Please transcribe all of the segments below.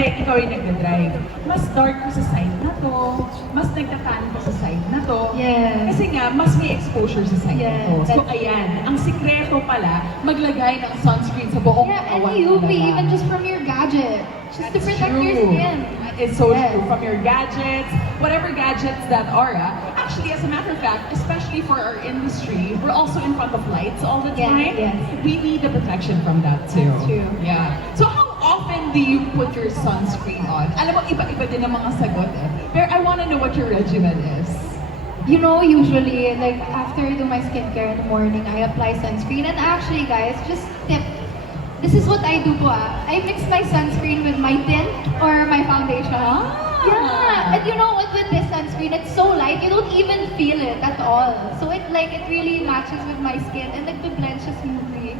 kunyari, ikaw yung nagda-drive, mas dark ko sa side na to, mas nagtatan ko sa side na to. Yes. Kasi nga, mas may exposure sa side Yes, na to. So that's- ayan, ang sikreto pala, maglagay ng sunscreen sa buong Yeah, and katawan UV, talaga. even just from your gadget. Just to That's protect your true. skin. It's so Yes. true. From your gadgets, whatever gadgets that are. Actually, as a matter of fact, especially for our industry, we're also in front of lights all the Yes, time. yes. We need the protection from that too. That's true. Yeah. So how often do you put your sunscreen on? Alam mo, iba-iba din ang mga sagot eh. Pero I want to know what your regimen is. You know, usually, like, after I do my skincare in the morning, I apply sunscreen. And actually, guys, just tip, this is what I do po I mix my sunscreen with my tint or my foundation. Yeah, and you know what, with this sunscreen, it's so light, you don't even feel it at all. So it really matches with my skin and blends siya smoothly.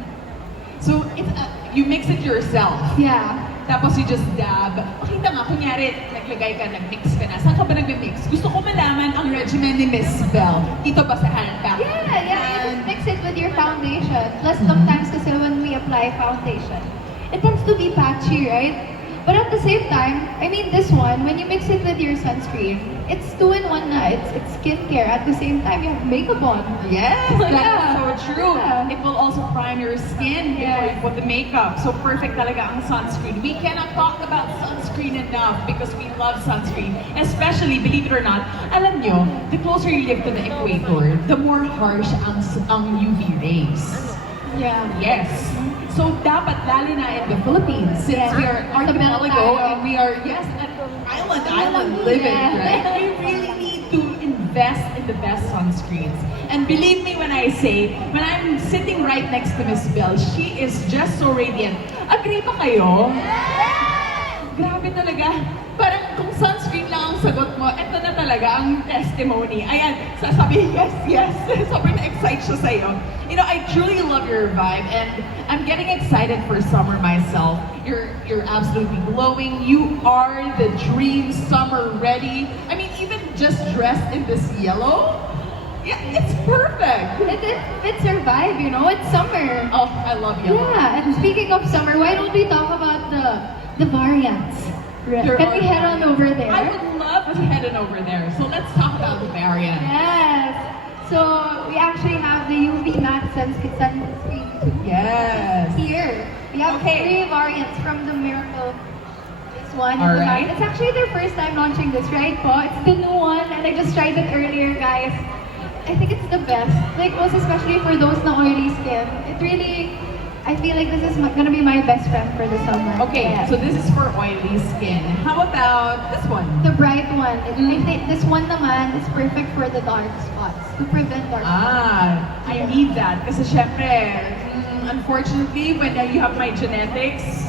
So it's you mix it yourself. Yeah. Tapos you just dab. Pakita nga, kunyari, naglagay ka, nag-mix ka na. Saan ka ba nag-mix? Gusto ko malaman ang regimen ni Miss Bell. Dito ba sa handbag? Yeah, you just mix it with your foundation. Plus, sometimes kasi when we apply foundation, it tends to be patchy, right? But at the same time, I mean, this one, when you mix it with your sunscreen, it's 2-in-1 na. It's skincare. At the same time, you have makeup on. Yes, Yeah. that's so true. Yeah. It will also prime your skin before you Yes. put the makeup. So perfect talaga ang sunscreen. We cannot talk about sunscreen enough because we love sunscreen. Especially, believe it or not, alam nyo, the closer you live to the equator, the more harsh ang UV rays. Yeah. Yes. So dapat lalo na in the Philippines since Yeah. we are Sa Bell archipelago tayo. and we are an island living, Yeah. right? We really need to invest in the best sunscreens. And believe me when I say, when I'm sitting right next to Miss Bell, she is just so radiant. Agree ba kayo? Grabe talaga. Parang kung sunscreen lang ang sagot mo, eto na talaga ang testimony. Ayan, sasabihin, yes, yes. Sobrang na-excite siya sa'yo. You know, I truly love your vibe and I'm getting excited for summer myself. You're absolutely glowing. You are the dream summer ready. I mean, even just dressed in this yellow, yeah, it's perfect. It fits our vibe, you know? It's summer. Oh, I love yellow. Yeah, and speaking of summer, why don't we talk about the variants? There Can are we head on over there? I would love to head on over there. So let's talk about the variant. Yes. So we actually have the UV matte sunscreen Yes. here. We have Okay. 3 variants from the Miracle. This one is All the right. matte. It's actually their first time launching this, right, po? It's the new one, and I just tried it earlier, guys. I think it's the best. Like, most especially for those na oily skin. It really, I feel like this is gonna be my best friend for the summer. Okay, Yeah. so this is for oily skin. How about this one? The bright one. I think this one naman is perfect for the dark spots to prevent dark spots. I need that. Kasi syempre, unfortunately, when you have my genetics,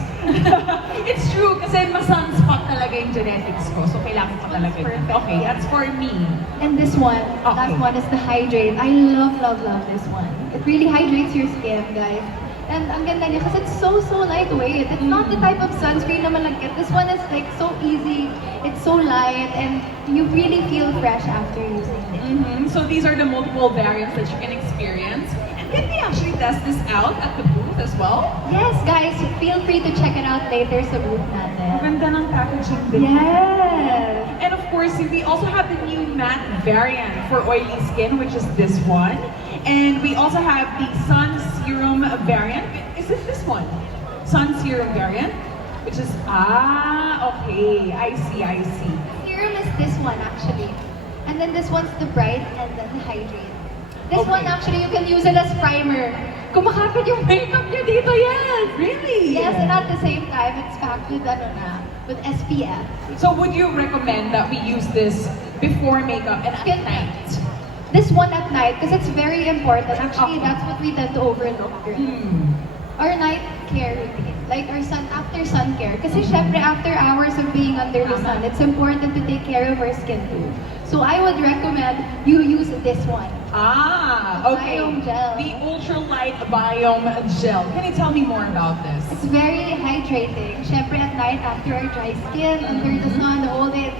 it's true kasi masunspot talaga yung genetics ko. So kailangan ko talaga. yun. Perfect. Okay, that's for me. And this one, Okay. that one is the hydrate. I love this one. It really hydrates your skin, guys. And ang ganda niya kasi it's so lightweight. It's not the type of sunscreen na malagkit. This one is like so easy. It's so light and you really feel fresh after using it. So these are the multiple variants that you can experience. And can we actually test this out at the booth as well? Yes, guys, feel free to check it out later sa booth natin. Ganda ng packaging din. Yes. And of course, we also have the new matte variant for oily skin, which is this one. And we also have the Sun Serum variant. Is it this one? Sun Serum variant, which is, okay. I see. Serum is this one actually. And then this one's the bright and then the hydrate. This one Okay. actually you can use it as primer. Kumakapit yung makeup niya dito, yes! Really? Yes, and at the same time, it's packed with with SPF. So would you recommend that we use this before makeup and at Skin night? This one at night, because it's very important. Actually, Okay. that's what we tend to overlook during our night care routine. Like our after sun care. Kasi syempre, after hours of being under the sun, it's important to take care of our skin too. So I would recommend you use this one. Okay. Biome gel. The ultralight biome gel. Can you tell me more about this? It's very hydrating. Syempre at night, after our dry skin, under the sun, the whole day,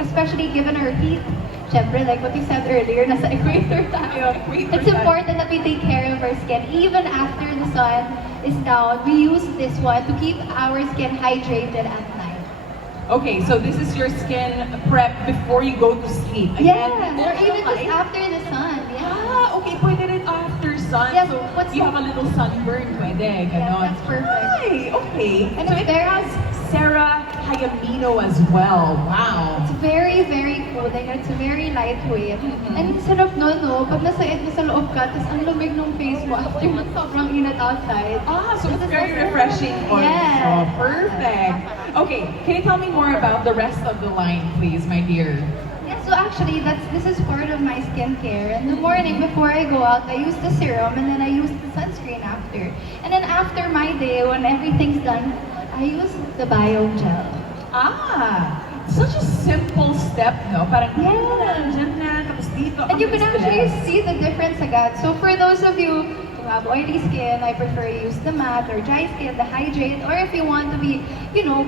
especially given our heat, syempre, like what you said earlier, nasa equator tayo. Equator It's tayo. important that we take care of our skin. Even after the sun is down, we use this one to keep our skin hydrated at night. Okay, so this is your skin prep before you go to sleep. Yes, Ayan. or even just Ay, after the sun. Yeah. Ah, okay, pwede rin after sun. Yes, So, what's you the- have a little sunburn, pwede, Yeah, ganon. that's perfect. Ay, okay. And So, if it has Sarah Hayamino as well. Wow. It's very, very cooling. It's very lightweight. Mhm. And ang sarap nun, no? Pag nasa loob ka, tapos ang lumig ng face mo after na sobrang init outside. Ah, so it's This is very so refreshing also. Yes. Perfect. Okay, can you tell me more about the rest of the line, please, my dear? Yeah, so actually, this is part of my skincare. In the morning, before I go out, I use the serum and then I use the sunscreen after. And then after my day, when everything's done, I use the bio gel. Ah, such a simple step, no? Parang, Yeah. dyan na, tapos dito. And you ang can actually bilis. see the difference agad. So for those of you who have oily skin, I prefer you use the matte or dry skin, the hydrate, or if you want to be,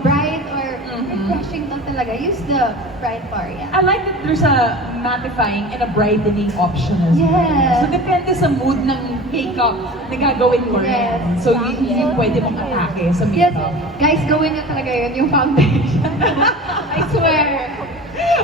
bright or refreshing lang talaga, use the bright bar, yeah. I like that there's a mattifying and a brightening option as well. Yes. So depende sa mood ng makeup na gagawin mo rin. Yes, So hindi exactly. pwede mong atake sa Yes, makeup. guys, gawin niyo talaga yun, yung foundation. I swear.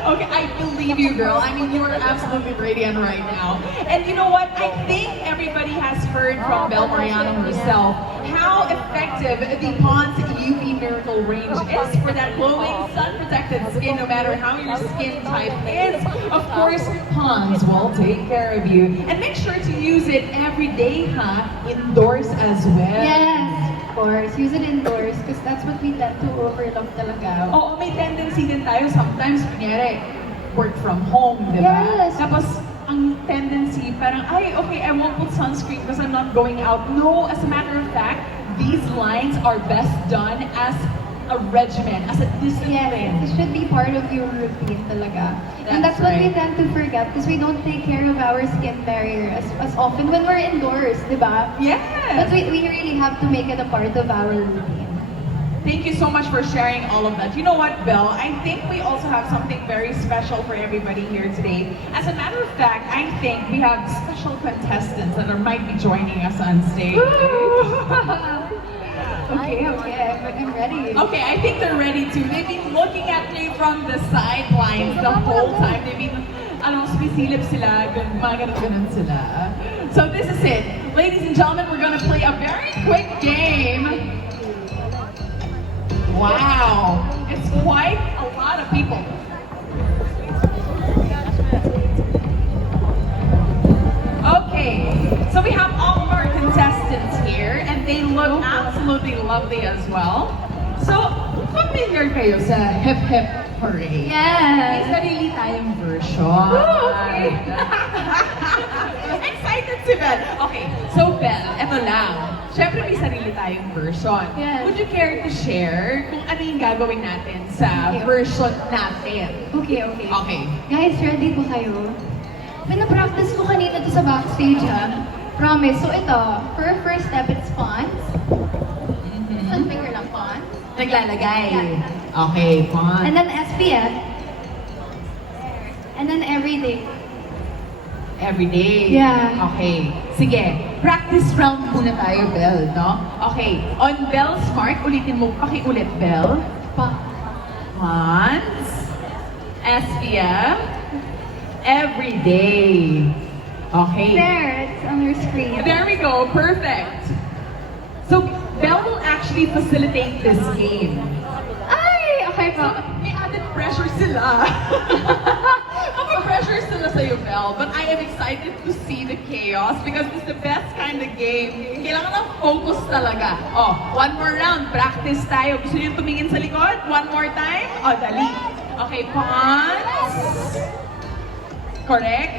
Okay, I believe you, girl. I mean, you are absolutely radiant right now. And you know what? I think everybody has heard from Belle Mariano herself how effective the Pond's UV Miracle range is for that glowing, sun-protected skin, no matter how your skin type is. Of course, Pond's will take care of you. And make sure to use it every day, huh? Indoors as well. Yes, of course. Use it indoors because that's what we tend to overlook talaga. Oo, may tendency din tayo sometimes, kunyari, work from home, di ba? Yes. Tapos, ang tendency, parang, ay, okay, I won't put sunscreen because I'm not going out. No, as a matter of fact, these lines are best done as a regimen, as a Yes, discipline. it should be part of your routine talaga. And That's that's what we right. tend to forget because we don't take care of our skin barrier as often when we're indoors, di ba? But Yes! we really have to make it a part of our routine. Thank you so much for sharing all of that. You know what, Belle? I think we also have something very special for everybody here today. As a matter of fact, I think we have special contestants that might be joining us on stage. Okay, I'm ready. Okay, I think they're ready too. They've been looking at me from the sidelines the whole time. They've been, sumisilip sila, mga ganun sila. So this is it. Ladies and gentlemen, we're gonna play a very quick game. Wow, it's quite a lot of people. Okay, so we have all of our contestants here, and they look absolutely lovely as well. So, familiar kayo sa Hip Hip Parade? May Yes. sarili tayong version. Okay. Excited si Belle. Okay, so Belle, eto lang. Siyempre may sarili tayong version. Yes. Would you care to share kung ano yung gagawin natin sa Okay. version natin? Okay. Okay. Guys, ready po kayo? Pinapractice ko kanina to sa backstage, ha? Promise. So ito, for our first step, it's pawns. Isang finger lang pawns. Naglalagay. Yeah. Okay, fun. And then SPF. And then everyday. Every day. Yeah. Okay. Sige. Practice round muna tayo, Belle, no? Okay. On Belle Smart, ulitin mo. Pakiulit, Belle. Hans. SPF. Every day. Okay. There, it's on your screen. There we go. Perfect. So, Belle will actually facilitate this game. Ay! Okay So, po. may added pressure sila. Pressure sila sa'yo, Belle. But I am excited to see the chaos because it's the best kind of game. Kailangan ng focus talaga. Oh, one more round. Practice tayo. Gusto niyo tumingin sa likod? One more time? Oh, dali. Okay, pawns. Correct?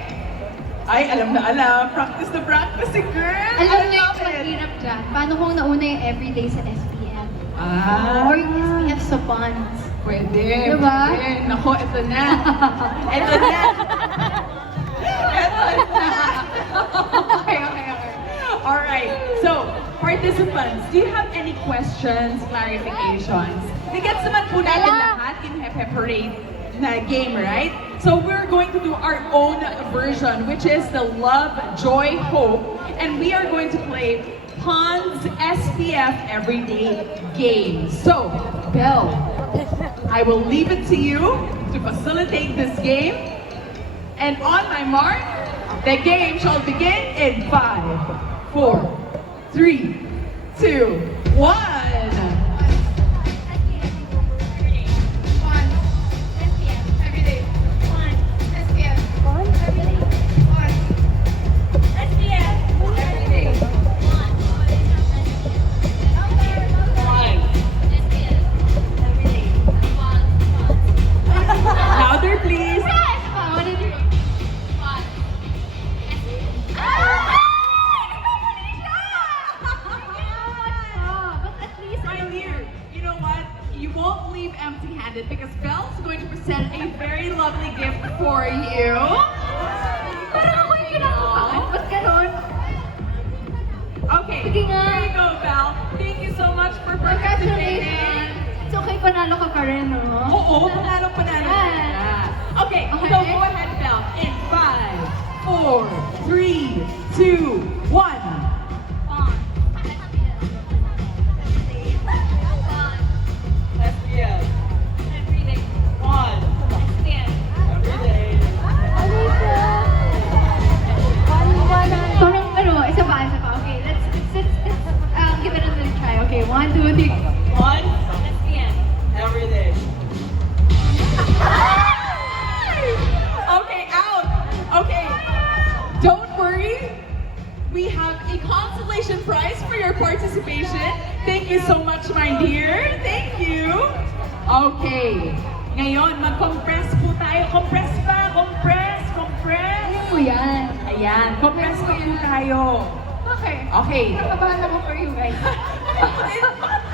Ay, alam na alam. Practice na practice si girl. Alam I niyo yung love it. mahirap dyan. Paano kung nauna yung everyday sa SPF? Ah. Or yung SPF sa pawns? Pwede. Diba? Pwede. Nako, ito na. Ito na. Ito na. Okay. Alright. So, participants, do you have any questions, clarifications? Nagets naman po natin lahat in Hepe Parade na game, right? So we're going to do our own version, which is the Love, Joy, Hope. And we are going to play Pond's SPF Everyday Game. So, Belle, I will leave it to you to facilitate this game. And on my mark, the game shall begin in 5, 4, 3, 2, 1. Louder, please. My dear, you know what? You won't leave empty-handed because Belle's going to present a very lovely gift for you. Parang ako yung kinakabahan. Ba't ganon? Okay, Sige nga. here you go, Belle. Thank you so much for participating. Congratulations! It's okay, panalo ka pa rin, no? Oo, panalo-panalo. Ah. Okay, Okay. so go ahead, Belle. In 5, 4, 3, 2, 1. SPF. One. Everyday. Parang ano, isa pa. Okay, let's give it another try. Okay, 1, 2, 3. One. Everyday. Okay, out. Okay. Don't worry. We have a consolation prize for your participation. Thank you so much, my dear. Thank you. Okay. Ngayon, mag-compress po tayo. Compress pa. Compress. Compress. Ano po yan? Ayan. Compress pa po tayo. Okay. Okay. Nakabahan ako for you guys.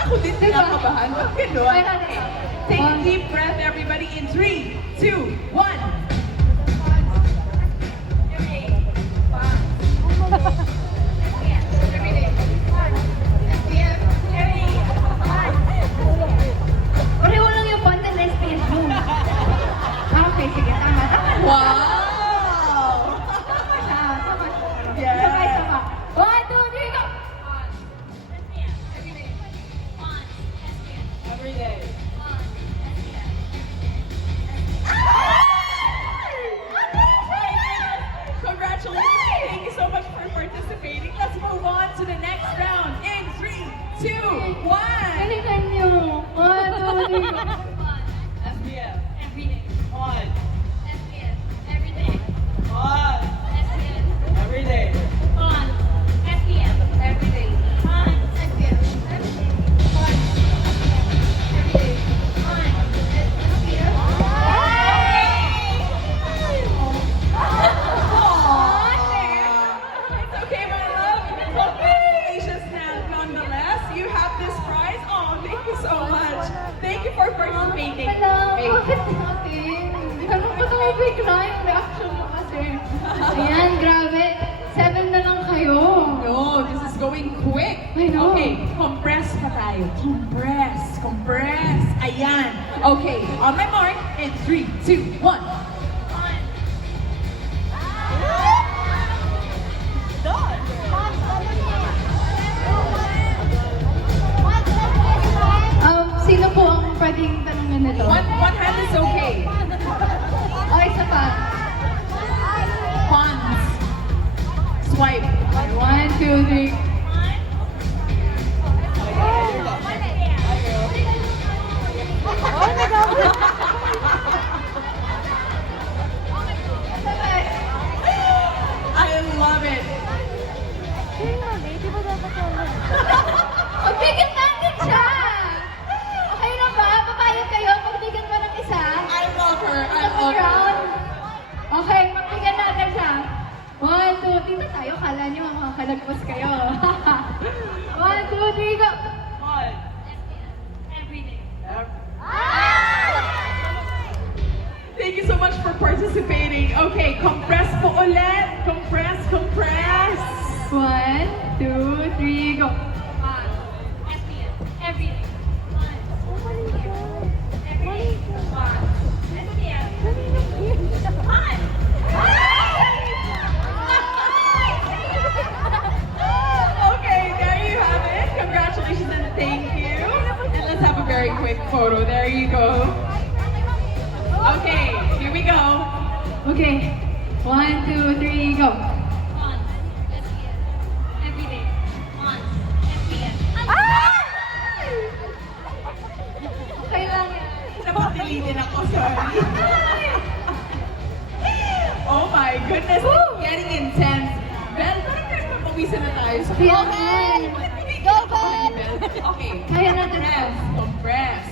Ako din tinakabahan. Bakit Ay, doon? natin. Take a deep breath, everybody, in 3, 2, 1. Pareho lang yung font and SPF mo. Okay, sige, tama. Wow! Tama siya. Yes. Isa pa. 1, 2, 3, go! Every day. Congratulations! Thank you so much for participating. Let's move on to the next round in 3, 2, 1. Galingan niyo. 1, 2, 3, go! SPF. On. On. Every day. It's okay, my love. Congratulations, nonetheless. You have this prize. Oh, thank you so much. Thank you for participating. Hello, Okay. bakit natin? Ganun pa sa bigla yung reaction mo kasi. Ayan, grabe. 7 na lang kayo. No, this is going quick. I know. Okay, compress pa tayo. Compress, compress. Ayan. Okay, on my mark, in 3, 2, 1. Sino po ang pwedeng tanongin nito? One hand is okay. O, isa pa. Funds. Swipe. 1, 2, 3. I love it. Pagbigyan natin siya! Okay na ba? Papayag kayo? Pagbigyan mo ng isa? I love her. I Second love her. round. Okay, pagbigyan natin siya. 1, 2, dito tayo. Kala nyo makakalagpas kayo. 1, 2, 3, go! One. Thank you so much for participating. Okay, compress po ulit. Compress, compress. 1, 2, 3, go! Okay, there you Okay. 1, 2, 3, go. Once, SPF. Every day. Once, SPF. Okay lang yan. Napakadilitin ako, sorry. Oh my goodness, it's getting intense. Belle, parang nagpapawisan na tayo sa Go, Belle! Go, Belle! Okay, Kaya natin compress.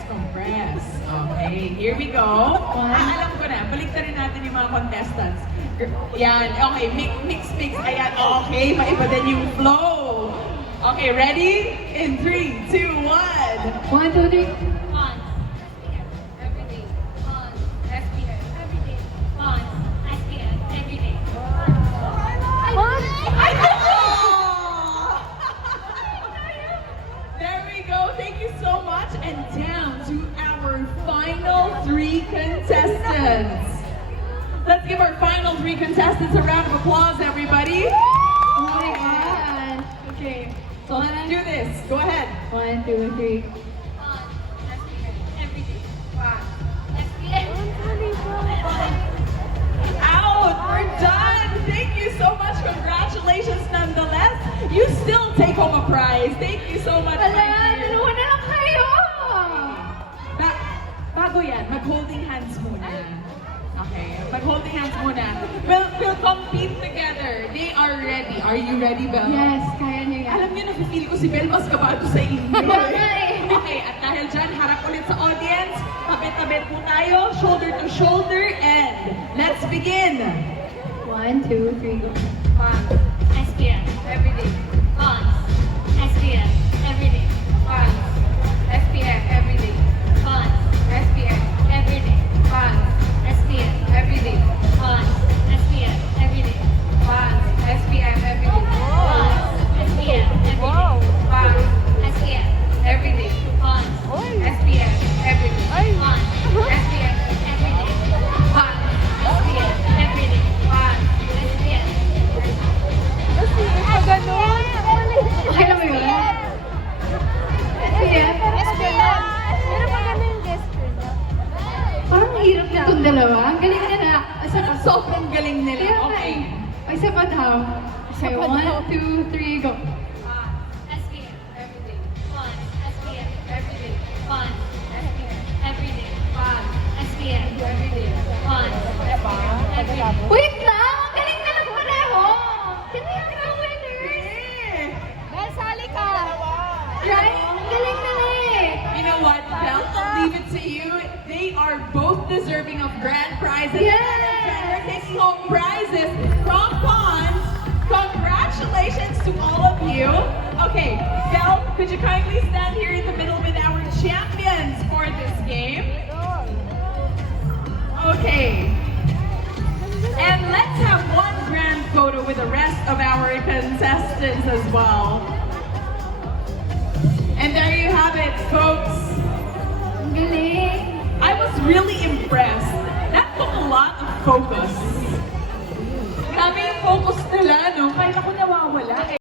Okay, here we go. Alam ko na, balik na rin natin yung mga contestants. Yan, okay, mix. Ayan, okay, maiba din yung flow. Okay, ready? In 3, 2, 1. 1, 2, 3. Once, SPF. Every day. Once, SPF. Every day. Once, SPF. Every day. There we go. Thank you so much. And down to our final 3 contestants. Let's give our final 3 contestants a round of applause, everybody. Oh my God. Okay. So let's do this. Go ahead. 1, 2, 3. Once, SPF. Every day. Once, SPF. Out. We're done. Thank you so much. Congratulations nonetheless. You still take home a prize. Thank you so much. Wala, my dear. dalawa na lang kayo. Bago yan, mag-holding hands muna. Okay, mag-holding hands muna. We'll compete together. They are ready. Are you ready, Belle? Yes, kaya niyo yan. Alam niyo, nafe-feel ko si Belle mas kabado sa inyo. Okay. Okay, at dahil dyan, harap ulit sa audience. Tabit-tabit po tayo, shoulder to shoulder, and let's begin. 1, 2, 3, go. Once, SPF. Every day. Once, SPF. Every day. Once, SPF. Every day. Once, SPF. Every day. Once, SPF. Every day. Once, SPF. Every day. Once, SPF. Every day. Once, SPF. Every day. Once, SPF. Every day. Once, SPF. Every day. Once, SPF. Every day. Once, SPF. Every day. Once, SPF. Okay lang ba yun? SPF? Parang hirap na itong dalawa. Ang galing nila. Isa pa. Sobrang galing nila. Kaya nga Okay. eh. Ay, isa pa daw. Okay, 1, 2, 3, go. SPF every day. Fun. SPF every day. Fun. SPF every day. Fun. SPF every day. Fun. SPF every day. Wait lang! Ang galing na lang pareho! Sino yung mga winners? Sali ka! Right? Ang galing na eh! You know what, Belle? I'll leave it to you. They are both deserving of grand prizes. Yes! They're taking home prizes from Pons. Congratulations to all of you. Okay, Belle, could you kindly stand here in the middle with our champions for this game? Okay. And let's have one grand photo with the rest of our contestants as well. And there you have it, folks. Ang galing! I was really impressed. That took a lot of focus.